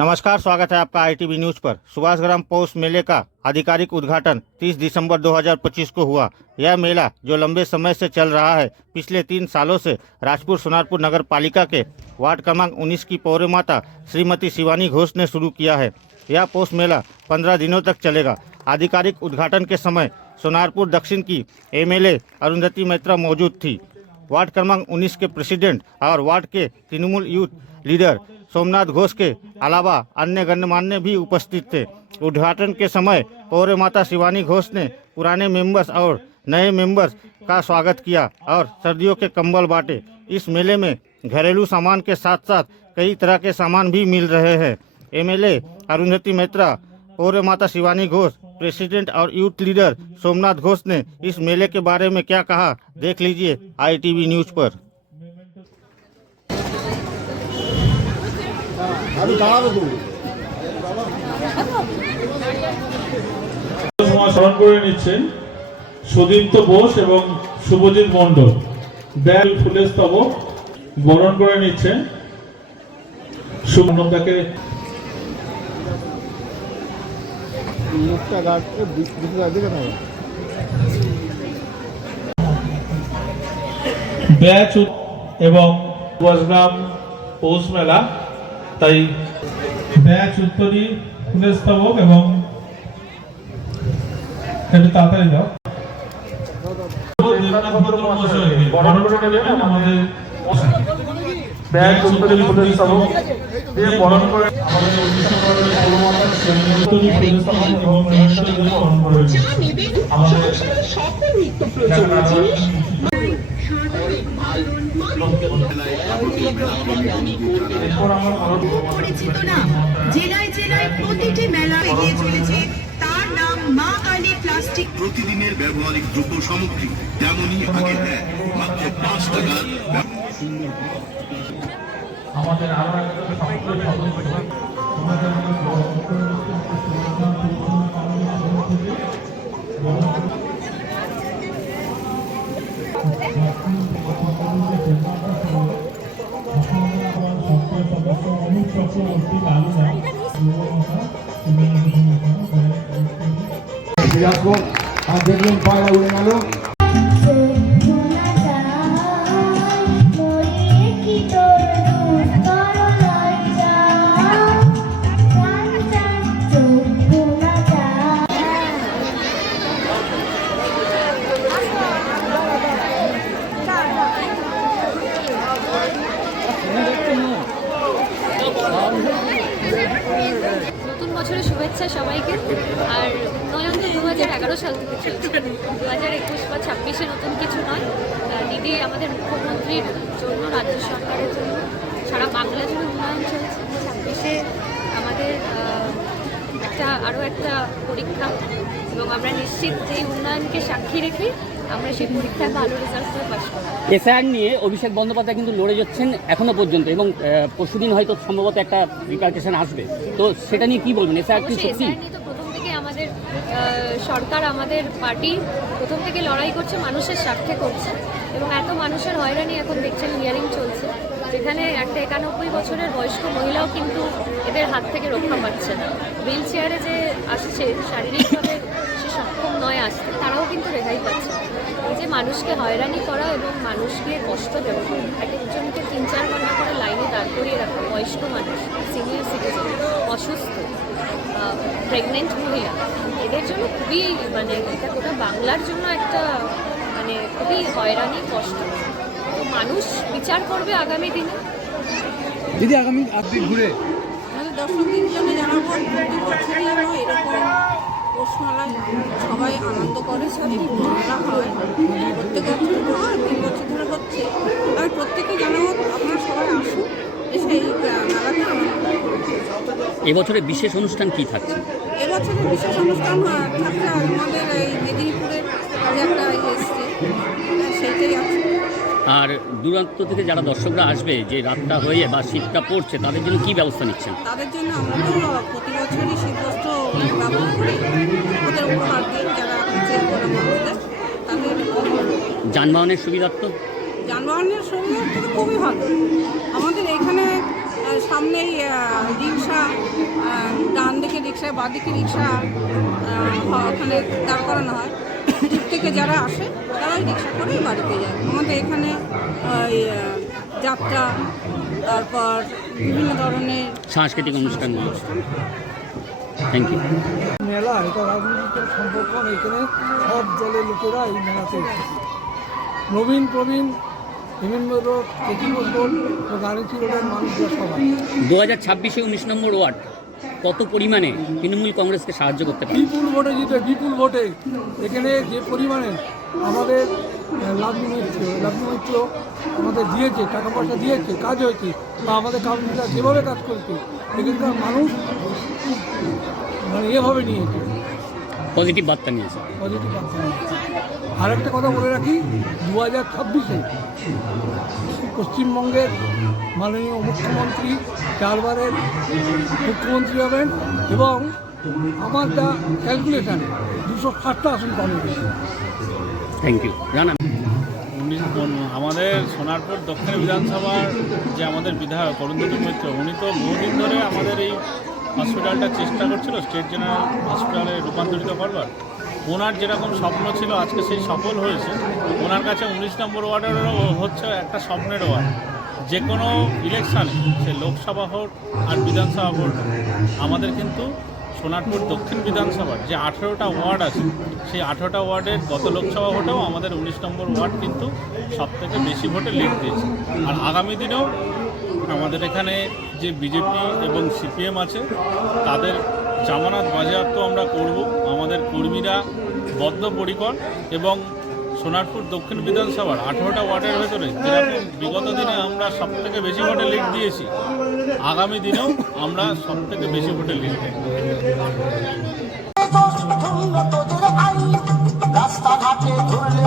नमस्कार, स्वागत है आपका आईटीवी न्यूज पर। सुभाषग्राम पौष मेले का आधिकारिक उद्घाटन 30 दिसंबर 2025 को हुआ। यह मेला जो लंबे समय से चल रहा है, पिछले 3 सालों से राजपुर सोनारपुर नगर पालिका के वार्ड क्रमांक 19 की पौरे माता श्रीमती शिवानी घोष ने शुरू किया है। यह पौष मेला 15 दिनों तक चलेगा। आधिकारिक उद्घाटन के समय सोनारपुर दक्षिण की एमएलए अरुंधति मैत्रा मौजूद थी। वार्ड क्रमांक 19 के प्रेसिडेंट और वार्ड के तृणमूल यूथ लीडर सोमनाथ घोष के अलावा अन्य गणमान्य भी उपस्थित थे। उद्घाटन के समय पौरे माता शिवानी घोष ने पुराने मेंबर्स और नए मेंबर्स का स्वागत किया और सर्दियों के कंबल बांटे। इस मेले में घरेलू सामान के साथ साथ कई तरह के सामान भी मिल रहे हैं। एमएलए अरुंधति मैत्रा, पौरे माता शिवानी घोष, प्रेसिडेंट और यूथ लीडर सोमनाथ घोष ने इस मेले के बारे में क्या कहा, देख लीजिए आईटीवी न्यूज पर। স্মরণ করে নিচ্ছেন সুদীপ্ত বোস এবং শুভজিৎ মণ্ডল। ব্যাল ফুলের স্তবক বরণ করে নিচ্ছেন সুমনদাকে। ব্যাচ এবং সুভাষগ্রাম পৌষ মেলা, তাই ব্যাচ উত্তরী ফুলের স্তবক এবং একটু তাড়াতাড়ি যাও। আমাদের ব্যাচ উত্তরী ফুলের স্তবক দিয়ে বরণ করে আমাদের জেলায় জেলায় প্রতিটি মেলা এগিয়ে চলেছে তার নাম মা কালী প্লাস্টিক। প্রতিদিনের ব্যবহারিক দ্রব্য সামগ্রী তেমনই আগে দেয় মাত্র 5 টাকার। আমাদের আরো একটা সদস্য আর দেখলেন পায়রা উড়ে গেল। নতুন বছরের শুভেচ্ছা সবাইকে। আর উন্নয়ন তো 2011 সাল থেকে চলছে, 2021 বা 26-এ নতুন কিছু নয়। দিদি আমাদের মুখ্যমন্ত্রীর জন্য, রাজ্য সরকারের জন্য, সারা বাংলার জন্য উন্নয়ন চলছে। 26-এ আমাদের আরও একটা পরীক্ষা এবং আমরা নিশ্চিত যে উন্নয়নকে সাক্ষী রেখে আমরা সেই পরীক্ষায় ভালো রেজাল্ট করে পাস করব। এসআইআর নিয়ে অভিষেক বন্দ্যোপাধ্যায় কিন্তু লড়ে যাচ্ছেন এখনো পর্যন্ত এবং পরশুদিন হয়তো সম্ভবত একটা রিপার্কেশন আসবে, তো সেটা নিয়ে কি বলবেন? এসআইআর কি সত্যি? তো প্রথম থেকে আমাদের সরকার, আমাদের পার্টি প্রথম থেকে লড়াই করছে, মানুষের স্বার্থে করছে এবং এত মানুষের হয়রানি এখন দেখছেন হিয়ারিং চলছে, যেখানে একটা 91 বছরের বয়স্ক মহিলাও কিন্তু এদের হাত থেকে রক্ষা পাচ্ছে না। হুইল চেয়ারে যে আসছে, শারীরিকভাবে সে সক্ষম নয় আসতে, তারাও কিন্তু রেহাই পাচ্ছে। এই যে মানুষকে হয়রানি করা এবং মানুষকে কষ্ট দেওয়া, এক একজনকে 3-4 ঘন্টা করে লাইনে দাঁড় করিয়ে রাখা, বয়স্ক মানুষ, সিনিয়র সিটিজেন, অসুস্থ, প্রেগনেন্ট মহিলা, এদের জন্য খুবই এটা গোটা বাংলার জন্য একটা খুবই হয়রানি, কষ্ট। তো মানুষ বিচার করবে আগামী দিনে। দিদি আগামী দিন ঘুরে আমাদের দর্শকদের জন্য জানাবো, প্রতি বছরই যেন এরকম পৌষমেলায় সবাই আনন্দ করে, মেলা হয়, প্রত্যেক বছর হয়, 3 বছর ধরে হচ্ছে। আমি প্রত্যেকে জানাবো আপনারা সবাই আসুন, এসে এই মেলাতে আনন্দ। এবছরে বিশেষ অনুষ্ঠান কি থাকছে? এবছরের বিশেষ অনুষ্ঠান থাকছে আমাদের এই মেদিনীপুরের যে একটা এসছে, সেইটাই আছে। আর দূরান্ত থেকে যারা দর্শকরা আসবে, যে রাতটা হয়ে বা শীতটা পড়ছে, তাদের জন্য কি ব্যবস্থা নিচ্ছেন? তাদের জন্য আমরা তো প্রতি বছরই শীতবস্ত্র ব্যবহার করি, ওদের উপহার দিই যারা চেয়ে করে মানুষদের, তাদের যানবাহনের সুবিধা তো? যানবাহনের সুবিধা তো খুবই ভালো। আমাদের এখানে সামনেই রিক্সা, ডান দিকে রিক্সা, বাঁ দিকে রিক্সা ওখানে দাঁড় করানো হয়। দূর থেকে যারা আসে তারাই রিক্সা করেই বাড়িতে যায়। আমাদের এখানে যাত্রা, তারপর বিভিন্ন ধরনের সাংস্কৃতিক অনুষ্ঠানগুলো। Thank you. মেলা এটা রাজনীতির সম্পর্ক নেই, এখানে সব দলের লোকেরা এই মেলাতে এসেছে। নবীন প্রবীণ বিভিন্ন রোড, কেটি রোড ও গাড়িচি রোডের মানুষরা সবাই 2026-এ 19 নম্বর ওয়ার্ড কত পরিমাণে তৃণমূল কংগ্রেসকে সাহায্য করতে পারে? বিপুল ভোটে জিতে, বিপুল ভোটে এখানে যে পরিমাণে আমাদের লাভলি মিত্র আমাদের দিয়েছে, টাকা পয়সা দিয়েছে, কাজ হয়েছে, বা আমাদের কাউন্সিলর যেভাবে কাজ করেছে এখানকার মানুষ মানে এভাবে নিয়েছে, পজিটিভ বার্তা নিয়েছে। পজিটিভ বার্তা নিয়েছে। আর একটা কথা বলে রাখি, 2026-এ পশ্চিমবঙ্গের মাননীয় মুখ্যমন্ত্রী 4 বারের মুখ্যমন্ত্রী হবেন এবং আমার যা ক্যালকুলেশন 260টা আসন পাবে। Thank you. রানা, আমাদের সোনারপুর দক্ষিণ বিধানসভার যে আমাদের বিধায়ক অরুন্ধতী মিত্র, উনি তো বহুদিন ধরে আমাদের এই হসপিটালটা চেষ্টা করছিল স্টেট জেনারেল হসপিটালে রূপান্তরিত করবার। ওনার যেরকম স্বপ্ন ছিল আজকে সেই সফল হয়েছে। ওনার কাছে 19 নম্বর ওয়ার্ডেরও হচ্ছে একটা স্বপ্নের ওয়ার্ড। যে কোনো ইলেকশানে, সে লোকসভা হোক আর বিধানসভা ভোট, আমাদের কিন্তু সোনারপুর দক্ষিণ বিধানসভার যে 18টা ওয়ার্ড আছে, সেই 18টা ওয়ার্ডের গত লোকসভা ভোটেও আমাদের 19 নম্বর ওয়ার্ড কিন্তু সবথেকে বেশি ভোটে লিড দিয়েছে। আর আগামী দিনেও আমাদের এখানে যে বিজেপি এবং সিপিএম আছে তাদের জামানত বাজেয়াপ্ত আমরা করব। আমাদের কর্মীরা বদ্ধপরিকর এবং সোনারপুর দক্ষিণ বিধানসভার 18টা ওয়ার্ডের ভেতরে যেরকম বিগত দিনে আমরা সবথেকে বেশি ভোটে লিড দিয়েছি, আগামী দিনেও আমরা সবথেকে বেশি ভোটে লিড দেব। রাস্তাঘাটে ঘুরলে